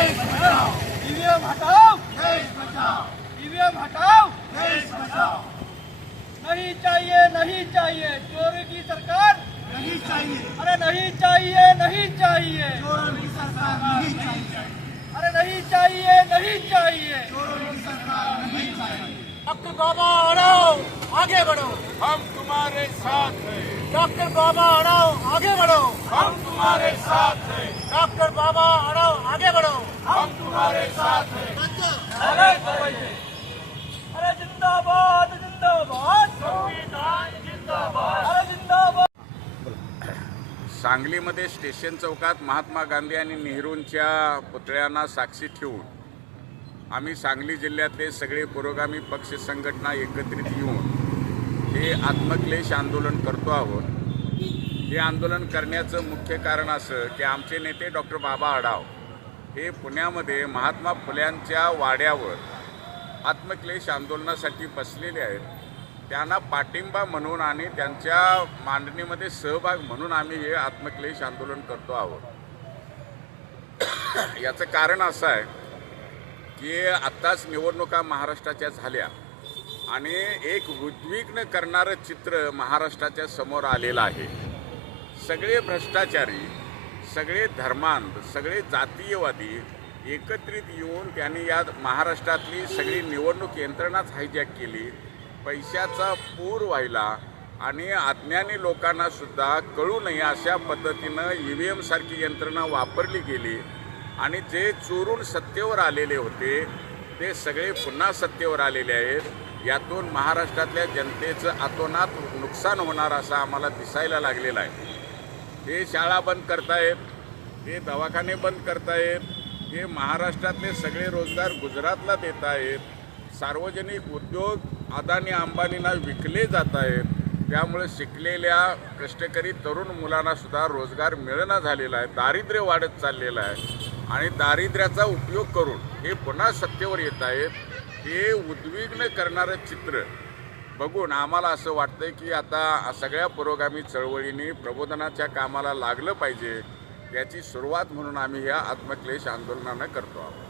EVM हटाओ EVM हटाओ EVM हटाओ नहीं चाहिए नहीं चाहिए. चोर की सरकार? नहीं चाहिए. अरे नहीं चाहिए नहीं चाहिए. चोरों की सरकार नहीं चाहिए. अरे नहीं चाहिए नहीं चाहिए. चोरों की सरकार नहीं चाहिए. डॉक्टर बाबा हटाओ आगे बढ़ो. हम तुम्हारे साथ हैं। डॉक्टर बाबा हटाओ आगे बढ़ो. हम तुम्हारे साथ हैं। डॉक्टर बाबा हटाओ आगे बढ़ो। हम तुम्हारे साथ हैं। अरे जिंदाबाद जिंदाबाद। संविधान जिंदाबाद। अरे जिंदाबाद। सांगलीमध्ये स्टेशन चौकात महात्मा गांधी आणि नेहरूंच्या पुतळ्यांना साक्षी ठेवून आम्ही सांगली जिल्ह्यातले सगळे पुरोगामी पक्ष संघटना एकत्रित येऊन हे आत्मक्लेश आंदोलन करतो आहोत. हे आंदोलन करण्याचं मुख्य कारण असं की आमचे नेते डॉक्टर बाबा आढाव हे पुण्यामध्ये महात्मा फुल्यांच्या वाड्यावर आत्मक्लेश आंदोलनासाठी बसलेले आहेत. त्यांना पाठिंबा म्हणून आणि त्यांच्या मांडणीमध्ये सहभाग म्हणून आम्ही हे आत्मक्लेश आंदोलन करतो आहोत. याचं कारण असं आहे की आत्ताच निवडणुका महाराष्ट्राच्या झाल्या आणि एक उद्विग्न करणारं चित्र महाराष्ट्राच्या समोर आलेलं आहे. सगळे भ्रष्टाचारी सगळे धर्मांध सगळे जातीयवादी एकत्रित येऊन त्यांनी या महाराष्ट्रातली सगळी निवडणूक यंत्रणाच हायजॅक केली. पैशाचा पूर व्हायला आणि अज्ञानी लोकांनासुद्धा कळू नये अशा पद्धतीनं ई व्ही एमसारखी यंत्रणा वापरली गेली. आणि जे चोरून सत्तेवर आलेले होते ते सगळे पुन्हा सत्तेवर आलेले आहेत. यातून महाराष्ट्रातल्या जनतेचं अतोनात नुकसान होणार असं आम्हाला दिसायला लागलेलं आहे. हे शाळा बंद करतायत हे दवाखाने बंद करतायत हे महाराष्ट्रातले सगळे रोजगार गुजरातला देत आहेत सार्वजनिक उद्योग अदानी अंबानींना विकले जात आहेत त्यामुळे शिकलेल्या कष्टकरी तरुण मुलांना सुद्धा रोजगार मिळणं झालेला आहे दारिद्र्य वाढत चाललेलं आहे. आणि दारिद्र्याचा उपयोग करून हे पुन्हा सत्तेवर येत आहेत. हे उद्विग्न करणारं चित्र बघून आम्हाला असं वाटतं की आता सगळ्या पुरोगामी चळवळीने प्रबोधनाच्या कामाला लागलं पाहिजे याची सुरुवात म्हणून आम्ही ह्या आत्मक्लेश आंदोलनानं करतो आहोत.